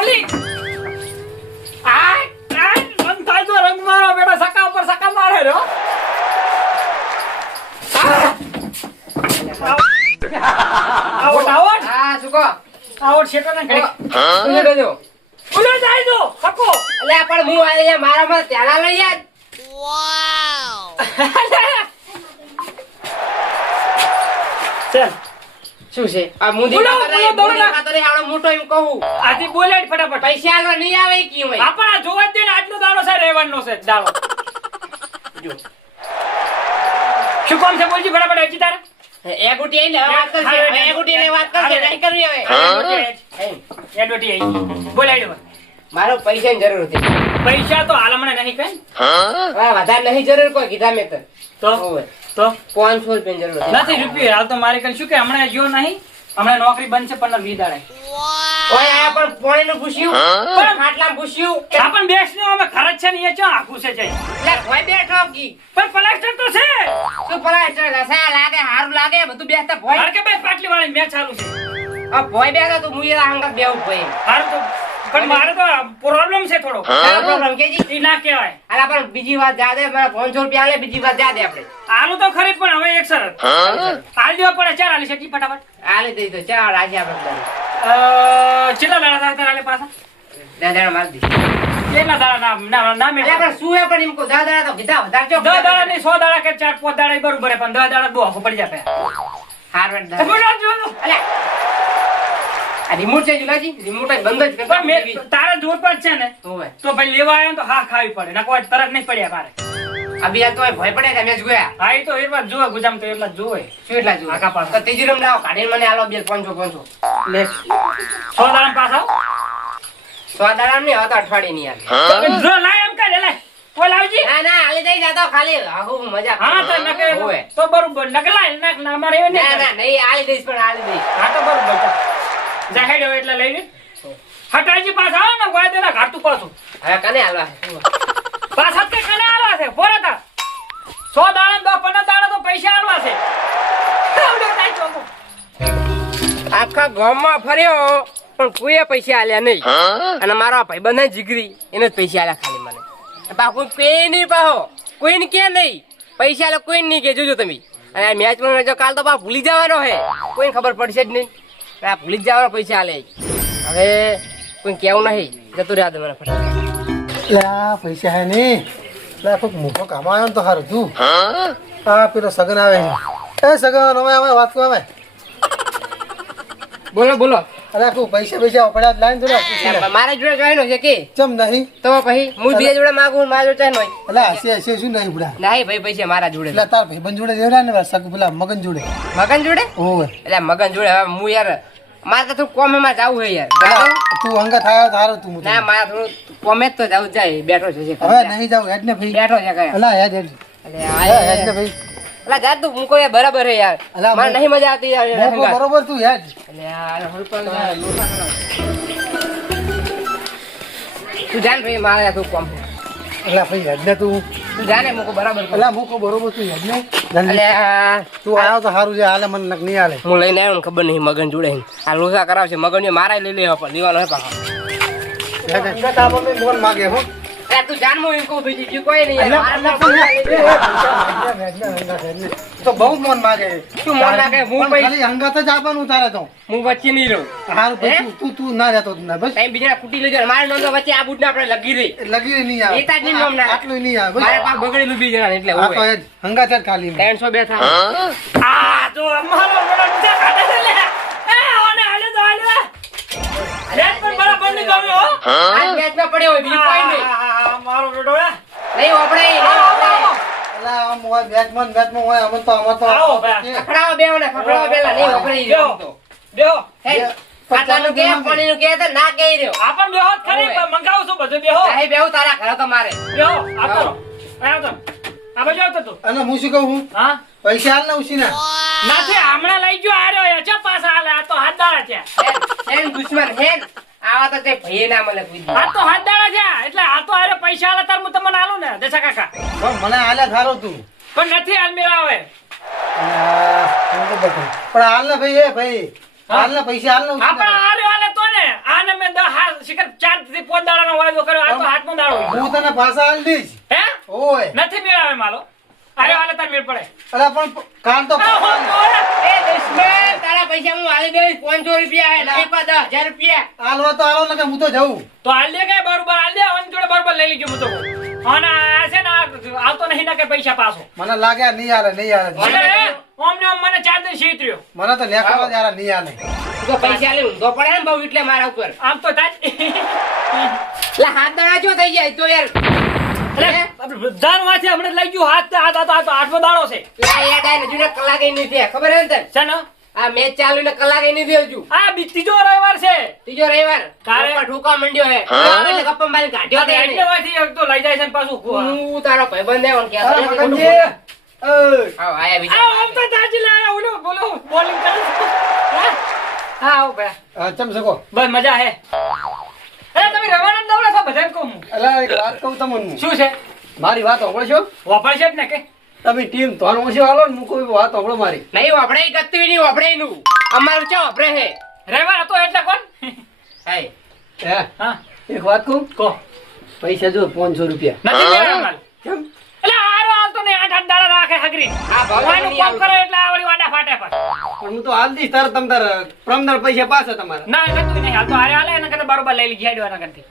બોલી આ મન થાય તો રંગ મારો બેટા સકા ઉપર સકા મારે રો આવો હા સુકો આવો છેટો ના ઘડી ઉલે દેજો ઉલો જાય દો સકો અલે પણ હું આ મારા માં ત્યાલા લઈ યાર ચાલ શું છે આ મુદી બોલો, ખાતો બોલો, બોલો. આવડો મોટો એમ કહું આથી બોલે ફટાફટ પૈસા આલો નહીં આવે કી હોય આપણા જોવા દે ને આજનો દાડો છે રહેવાનો છે દાડો જો શું કામ છે બોલજી ફટાફટ હજી તારે એ ગુટી આઈને વાત કરશે એ ગુટી ને વાત કરશે નહીં કરવી હવે એડવર્ટી આવી બોલાડ્યો મારો પૈસાની જરૂર હતી પૈસા તો હાલ હમણાં નહીં કઈ વધારે નહીં જરૂર કોઈ કીધા મેં તો હોવે. તો 500 રૂપિયાની જરૂર હતી નથી રૂપિયા હાલ તો મારે કઈ શું કે હમણાં જો નહીં હમણાં નોકરી બંધ છે 15-20 દાડે ઓય આ પણ પોણીનું પૂછ્યું પણ ખાટલામાં પૂછ્યું આ પણ બેસનો અમે ખર્ચ છે ને એ ચો આખું છે જઈ એટલે કોઈ બેઠો કી પણ પ્લાસ્ટર તો છે તું પલાસ્ટર રસા લાગે હારું લાગે બધું બેસતા ભોય હાર કે બે પાટલી વાળી મેચ ચાલુ છે આ ભોય બેઠો તું મુયરા હંગા બેવું ભોય હાર તો પણ મારે તો પ્રોબ્લેમ છે થોડો પ્રોબ્લેમ કેજી એ ના કહેવાય અલા પણ બીજી વાત જા દે મારા 500 રૂપિયા આલે બીજી વાત જા દે આપણે આલુ તો ખરી પણ હવે એક સરસ હાલ દેવા પડે ચાર હાલી શકી ફટાફટ આલે દઈ તો ચાલ આજે આપણે કેટલા દાડા થાય તારા પાછા દાદા માર દી કેટલા દાડા ના ના મેળે અલા પણ શું હે પણ એમ કો દાદા તો કીધા વધારે ચો 10 દાડા નહીં 100 દાડા કે 4-5 દાડા બરોબર પણ 10 દાડા બહુ આખો પડી જાય હારવડ તો બોલો જો અલા આ રિમોટ છે જુલાજી રિમોટ જ બંધ જ કરતા પણ તારા જોર પર છે ને હોવે તો ભાઈ લેવા આવ્યો તો હા ખાવી પડે ના કોઈ તરત નહીં પડ્યા મારે અભી આ તો ભય પડે કે મેં જોયા હા એ તો એ વાત જોવે ગુજામ તો એટલા જોવે શું એટલા જો આખા પાસે. તો ત્રીજી રમ લાવો કાઢીને મને આલો બે 500 લે 100 દાડા પાછા 100 દાડા નહીં હતા અઠવાડિયે નહીં આવે જો લાય એમ કરે લે કોઈ લાવજી ના ના આલે દઈ જાતો ખાલી આહુ મજા હા તો નકે હોવે તો બરોબર નકે લાય નાક ના મારે એવું ના નહીં ના નહીં આલે દઈશ પણ આલે દઈશ હા તો બરોબર જાહેડ હોય એટલે લઈ લે હટાજી પાછા આવો ને ગોય દેના ઘાટું પાછું હવે કને આલવા પાછા કે કને આલવા છે ફોરતા 100 દાડા 10-15 દાડા તો પૈસા આલવા છે આવડો કાઈ ચોકો આખા ગામમાં ફર્યો પણ કોઈએ પૈસા આલ્યા નહીં અને મારા ભાઈબંધ જીગરી એને જ પૈસા આલ્યા ખાલી મને બાપુ કોઈ નહીં પાહો કોઈને કે નહીં પૈસા આલે કોઈ નહીં કે જોજો તમે અને આ મેચમાં જો કાલ તો બા ભૂલી જવાનો હે કોઈને ખબર પડશે જ નહીં આ ભૂલી જ જવાનો પૈસા આલે હવે કોઈ કેવું નહીં જતું રહ્યા દે મને ફટાફટ લા પૈસા હે ને લા કોક મોટો કામ આવ્યો ને તો સારું તું આ પેલો સગન આવે છે એ સગન અમે વાત કરો અમે બોલો બોલો અરે કોઈ પૈસા પડ્યા લાઈન જોડે મારા જોડે જોઈનો છે કે ચમ નહીં તો પછી હું બીજા જોડે માંગુ મારા જોડે ચાઈ નહીં એટલે હશે શું નહીં બુડા નહીં ભાઈ પૈસા મારા જોડે એટલે તાર ભાઈબંધ જોડે જેવડા ને સગ પેલા મગન જોડે મગન જોડે ઓવે એટલે મગન જોડે હવે હું યાર મારે તો થોડું કોમેમાં જવું છે યાર તું અંગત આવ્યો તારો તું ના મારે થોડું કોમે જ તો જવું જાય બેઠો છે હવે નહીં જાવ હેડ ને ભાઈ બેઠો છે કયા અલા હેડ હેડ હેડ ને ભાઈ અલા જા તું મૂકો યાર બરાબર છે યાર અલા, મારે નહીં મજા આવતી યાર મોકો બરોબર તું હેડ એટલે યાર હલપણ લોટા કરો. તું જાન ભાઈ મારે યાર થોડું કોમ છે. અલા ભાઈ હેડ ને તું તું જાને મૂકો બરાબર કર. અલા મોકો બરોબર તું હેડ ને એટલે જલ્દી તું આવ્યો તો સારું છે હાલે મને નક નહીં હાલે હું લઈને આવ્યો ને ખબર નહીં મગન જોડે આ લોસા કરાવશે મગન મારા લઈ લેવા પણ લેવાનો હે પાછો હેડ હેડ તાર મમ્મી ફોન માગે હો અરે તું જાન હું એમ કહું બીજું કોઈ નહીં યાર. મારે તો તો બહુ મન માગે શું મન લાગે? હું પણ ભાઈ- ખાલી હંગાત જ આપવાનું તારે તો હું વચ્ચે નહીં રહું હારું ભાઈ હે? તું ના રહેતો ના બસ ટાઈમ બીજા ખૂટી લેજો મારે નોંધો વચ્ચે આ બુટ આપણે લગી રહી લગી નહીં આવે એતા જ નહીં નામ ના. આટલું નહીં આવે બસ. મારે પાક બગડેલું બી જણા એટલે આ તો હોય એ જ હંગાત જ ખાલી 300 બે થાય આ તો અમારો બડો નીચે કાઢે છે લે એ ઓને હાલે તો હાલે રેડ પણ બરાબર નહીં ગમ્યો હો આ મેચમાં પડ્યો હોય બીજું કોઈ નહીં મારો બડો નહીં ઓપડે નહીં ઓપડે. અલા આમ હોય બેટમાં હોય અમે તો આવો ભાઈ. ખખડાવો બેહો ને ખખડાવો પેલા નહીં ઓપડે બેહો. દેહો હે ખાટલાનું કે પાણીનું કે તો ના કહી રહ્યો આપણ બેહો જ ખરી ઓવે. પણ મંગાવું છું બધું બેહો નહીં બેહું તારા ઘરે તો મારે બેહો આપો આવ તો આ બાજુ આવતો તું અને હું શું કહું હું હા પૈસા હાલ ને ઉછીના નથી હમણાં લઈ ગયો આર્યો એ ચા પાછા હાલે આ તો હાથ દાડા છે હેન દુશ્મન હેન આવા તો તે ભઈએ ના મળે કોઈ દી. આ તો હાથ દાડા છે એટલે આ તો આરે પૈસા હાલે તાર હું તમને આલું ને દેસા કાકા પણ મને હાલે થારો તું પણ નથી હાલ મેળા આવે હું તો બતાવું. પણ હાલ ને ભાઈ એ ભાઈ હાલ ને પૈસા હાલ ને આપણા ઉછીના આર્યો હાલે તો ને આને મેં 10 શિખર 4 થી 5 દાડાનો વાયદો કર્યો આ તો હાથનો દાડો હું તને પાછા આલી દઈશ હે ઓય નથી મેળાવે માલો અરે હાલે તાર મેળ પડે અલા પણ કાલ તો એ દુશ્મન તારા પૈસા હું આલી દઈશ 500 રૂપિયા હે નહીં પા 10,000 રૂપિયા આલવા તો આલો ને કે હું તો જઉં તો હાલ દે કે બરોબર હાલ દે અને જોડે બરોબર લઈ લીજો હું તો અને આ છે ને આવતો નહીં ના કે પૈસા પાછો મને લાગે નહીં આલે એટલે ઓમને ઓમ મને 4 દિન શીત રહ્યો મને તો લેખાવા યાર નહીં આલે તો પૈસા લે ઊંધો પડે ને બહુ એટલે મારા ઉપર આમ તો તાજ એટલે હાથ દડા જો થઈ જાય તો યાર આપણે બધાનો વાંચે હમણાં લઈ ગયું હાથ આ આઠમો દાડો છે પેલા યાદ આવે ને જુને કલાક ય નહીં થયા ખબર હે ને તને છે ને આ મેચ ચાલુ ને કલાક ય નહીં થયો હજુ આ ત્રીજો રવિવાર છે ત્રીજો રવિવાર તારે- ઉપર ઠોકા મંડ્યો હે એટલે ગપ્પા મારી કાઢ્યો અને તે એટલે વાંચી તો લઈ જાય છે ને પાછું હું તારો ભાઈબંધ હે ઓન કે અરે મગનજી ઓય આવ આયા બીજા આમ તો તાજી લાયા ઓલો બોલો બોલિંગ કરે હા આવો ભાઈ ચમ સકો બસ મજા હે અરે તમે રવાના દવડા છો બધાને કહું હું. અલા એક વાત કહું તમને શું છે મારી વાત સાંભળશો વાપરશે જ ને કે તમે ટીમ ધોન ઓછી હાલો ને હું કોઈ વાત સાંભળો મારી નહીં વાપડે ગતું નહીં વાપડે નું અમારું ચા વાપરે હે રવિવાર હતો એટલે કોણ હાય હે હા એક વાત કહું કહો પૈસા જો 500 રૂપિયા નથી લેવા માલ કેમ એટલે હારો હાલતો ને 8 દાડા રાખે હગરી આ ભગવાન ભગવાનનું કામ કરે એટલે આવડી વાડા ફાટે પર પણ હું તો હાલ દઈશ તાર તમ તાર પ્રમદાર પૈસા પાછા તમારા ના નતું નહીં હાલતો હારે હાલે એના કરતા બરોબર લઈ લીધી હેડવાના કરતી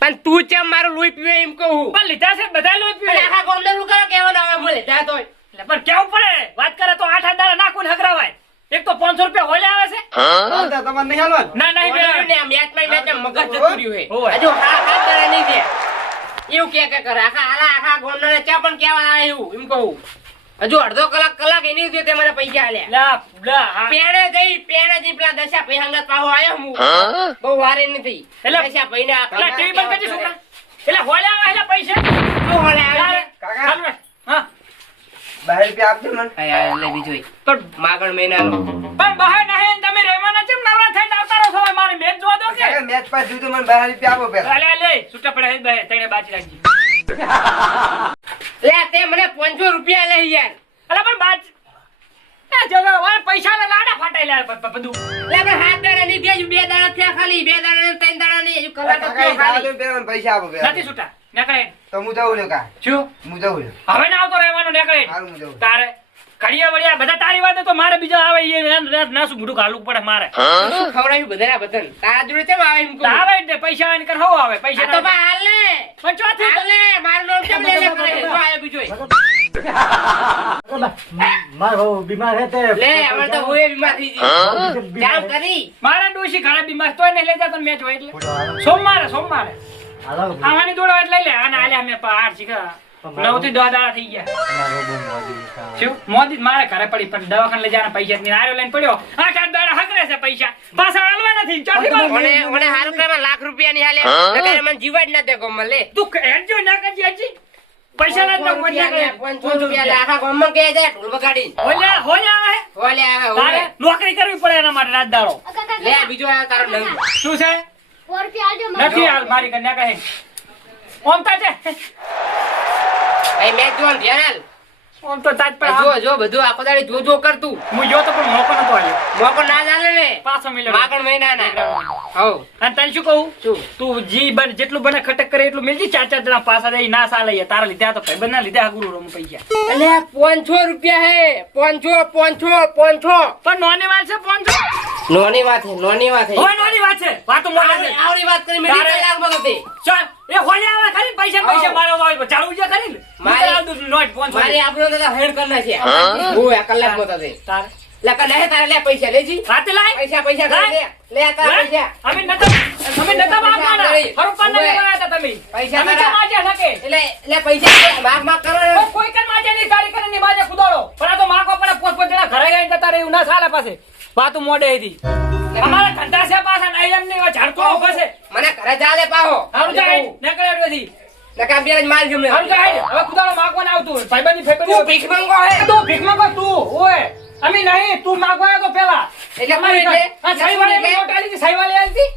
પણ તું ચમ મારું લોહી પીવે એમ કહું પણ લીધા છે બધા લોહી પીવે અરે આખા ગામને નું કરો કેવાનો હવે મને જા તોય એટલે પણ કેવું પડે વાત કરે તો 8 દાડા નાખું ને હગરાવાય એક તો 500 રૂપિયા હોલે આવે છે હાલતા તમારે નહીં હાલવાનું ના નહીં ઓલું બે ને આ મેચમાં મગજ જતું રહ્યું હે હોવે. હજુ હાથ દડા નહીં દે એવું કે કરે આખા ગામના ચા પણ કેવા આવે એવું એમ કહું હજુ અડધો કલાક એની થયો તે મને પૈસા આલ્યા લા લા હા. પેણે જઈ પેલા દશા ભાઈ હંગાત પાહો આયો હું બહુ વારે નથી એટલે- દશા ભાઈને એટલે ટીવી બંધ કરજે છોકરા એટલે હોલે આવે એટલે પૈસા શું હોલે આવે છે? કાકા. ચાલુ રાખ. હા 12 રૂપિયા આપજો મને આયા એટલે બીજું પણ માગણ મહિનાનો પણ બહાર નહીં ને તમે રહેવાના ચમ નવરા થઈને આવતા રહો છો મારે મેચ જોવા દો કે મેચ પાસ દીધું મને 12 રૂપિયા આપો પેલા અલે લે છૂટા પડે બે તઈને બાજી રાખજી લે તે મને 500 રૂપિયા લે યાર અલે પણ બાજ એ જગા વાય પૈસા ને લાડા ફાટાઈ લે બધું લે આપણે હાથ દાડા નહીં દેજો 2 દાડા થયા ખાલી 2 દાડા ને 3 દાડા નહીં હજુ કલાક જ થયો ખાલી પૈસા આપો પેલા નથી છૂટા નીકળે તો હું જઉં લ્યો કા શું હું જઉં લ્યો હવે ના આવતો રહેવાનો નીકળે હારું હું જઉં તારે ઘડિયા વડિયા બધા તારી વાતે તો મારે બીજા આવે એ ના શું મોઢું ઘાલવું પડે મારે શું ખવડાવ્યું બધાના બધાને તારા જોડે કેમ આવે એમ તો કહું આવે જ ને પૈસા આવે ને કર હો આવે પૈસા આ તો બા હાલ ને પણ ચોથી હાલ ને મારું નામ કેમ લે લે કરે જો આયો બીજો મારો બીમાર હે તે લે અમાર તો હું બીમાર થઈ ગઈ જામ કરી મારા ડોશી ઘણા બીમાર તોય નહીં લઈ જતો ને મેચ હોય એટલે સોમવારે હાલો આવાની જોડે એટલે લઈ લે આને આલે અમે 8 શીખા 9 થી 10 દાડા થઈ ગયા શું મોદી જ મારે ઘરે પડી પણ દવાખાને લઈ જવાના પૈસા જ નહીં આર્યો લઈને પડ્યો 8 દાડા હકરે છે પૈસા પાછા હાલવા નથી ચોથી વાર મને હારું કરે લાખ રૂપિયા ની હાલે નકર મને જીવા જ ના દે ગોમ લે તું હેડજો ના કરજી હજી પૈસા ના દઉં પછી 500 રૂપિયા લે આખા ગામ માં કે જાય ઢોલ બગાડી હોલે આવે ઓલે આવે તારે ઓલે નોકરી કરવી પડે એના માટે રાત દાડો લે બીજો આ તારો નંગ શું છે નથી હાલ મારી કન્યા કહે ઓમ તા છે એ મેચ જોન ધ્યાન ઓમ તો તાજ પર જો જો બધું આખો દાડી જો કરતું હું જો તો પણ મોકો નતો આલ્યો મોકો ના ચાલે ને પાછો મિલ્યો માગણ મહિના ના હો અને તને શું કહું શું તું જી બન જેટલું બને ખટક કરે એટલું મેલજી 4 જણા પાછા દઈ ના સાલે તારા લીધા તો ભાઈ બના લીધા ગુરુ રમ પૈસા અલે 500 રૂપિયા હે 500 પણ નોની વાત છે 500 નોની વાત હે હવે નોની વાત છે વાતો મોડે છે આવડી વાત કરી મેરી તારે- કલાક માં હતી ચાલ એ હોલે આવે ખરી પૈસા મારો હોય ચાલુ છે ખરી મારી- નોટ 500 મારી આપણો તો હેડ કરના છે હું એક કલાક માં હતી તાર લકા લે તારે લે પૈસા લેજી રાતે લાય પૈસા લે લે તારા પૈસા અમે નતા બાપવાના હરુપાના લેવા હતા તમે પૈસા અમે તારા- કેમ આજે શકે એટલે પૈસા માગ કરો કોઈ કન માજે ની ગાડી કરીને બાજે કુદાડો પણ આ તો માગો પડે પોત જણા ઘરે ગઈને જતા રહે એવું ના ચાલે પાસે વાતો મોડે હતી અમારા ધંધા છે પાછા નહીં એમ નહીં ઝાડકો ઉભો છે મને ઘરે જા દે પાહો હારું જાય નીકળ્યો નથી લકા બે જ માર ગમે હારું જાય હવે કુદાડો માગવા ના આવતું ભાઈબંધી ફેકડી તું ભીખ માંગો હે તું ભીખ માંગો તું ઓય અમે નહીં તું માગવા આવ્યો તો પેલા એટલે અમારી કોણ એટલે? આ સાઈવાળી એમની નોટ આલી હતી સાઈવાળી આલી હતી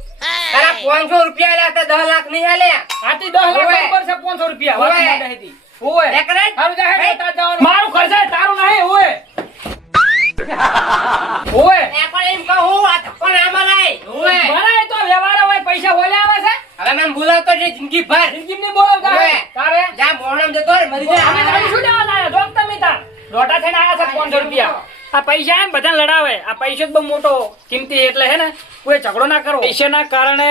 તારા 500 રૂપિયા લાગતા 10 લાખ નહીં હાલે આથી 10 લાખ ઓય. ઉપર છે 500 રૂપિયા વાત ઓય. મોડે હતી ઓય લે કરે હારું જાય ભાઈ. તાર જવાનું મારું ખર્ચાય તારું નહીં ઓય ઓય એ પણ એમ કહું આ ધક્કો ના મરાય ઓય ભરાય તો વ્યવહાર હોય પૈસા હોય નામ બોલાવતો છે જિંદગી ભર. જિંદગીમાં નહીં બોલાવતા હવે. ઓવે. તારે જા મોહણમ જતો રે મરી જા. અમે તારી શું લેવા લાયા? જોક તમે તાર. દોઢા થઈને આયા છે 500 રૂપિયા. આ પૈસા હે ને બધાને લડાવે. આ પૈસો જ બહુ મોટો કિંમતી છે એટલે હે ને કોઈ ઝઘડો ના કરો. પૈસાના કારણે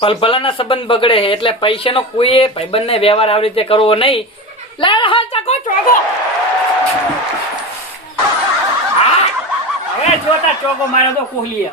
ભલભલાના સંબંધ બગડે છે એટલે પૈસાનો કોઈ ભાઈબંધને વ્યવહાર આવી રીતે કરવો નહીં. લાલ હાલ ચાકો ચોગો. હા હવે જોતા ચોગો મારે તો કોહલી